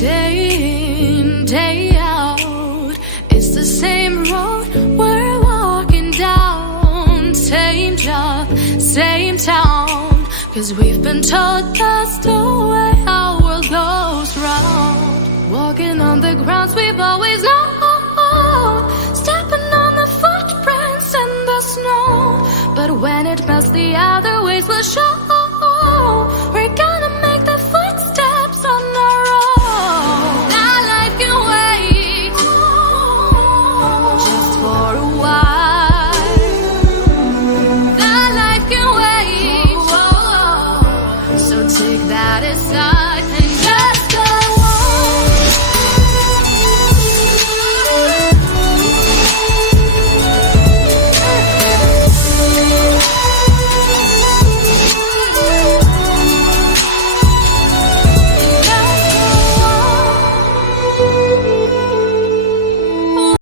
Day in, day out, it's the same road we're walking down. Same job, same town, 'cause we've been told that's the way our world goes round. Walking on the grounds we've always known, stepping on the footprints in the snow. But when it melts, the other ways will show.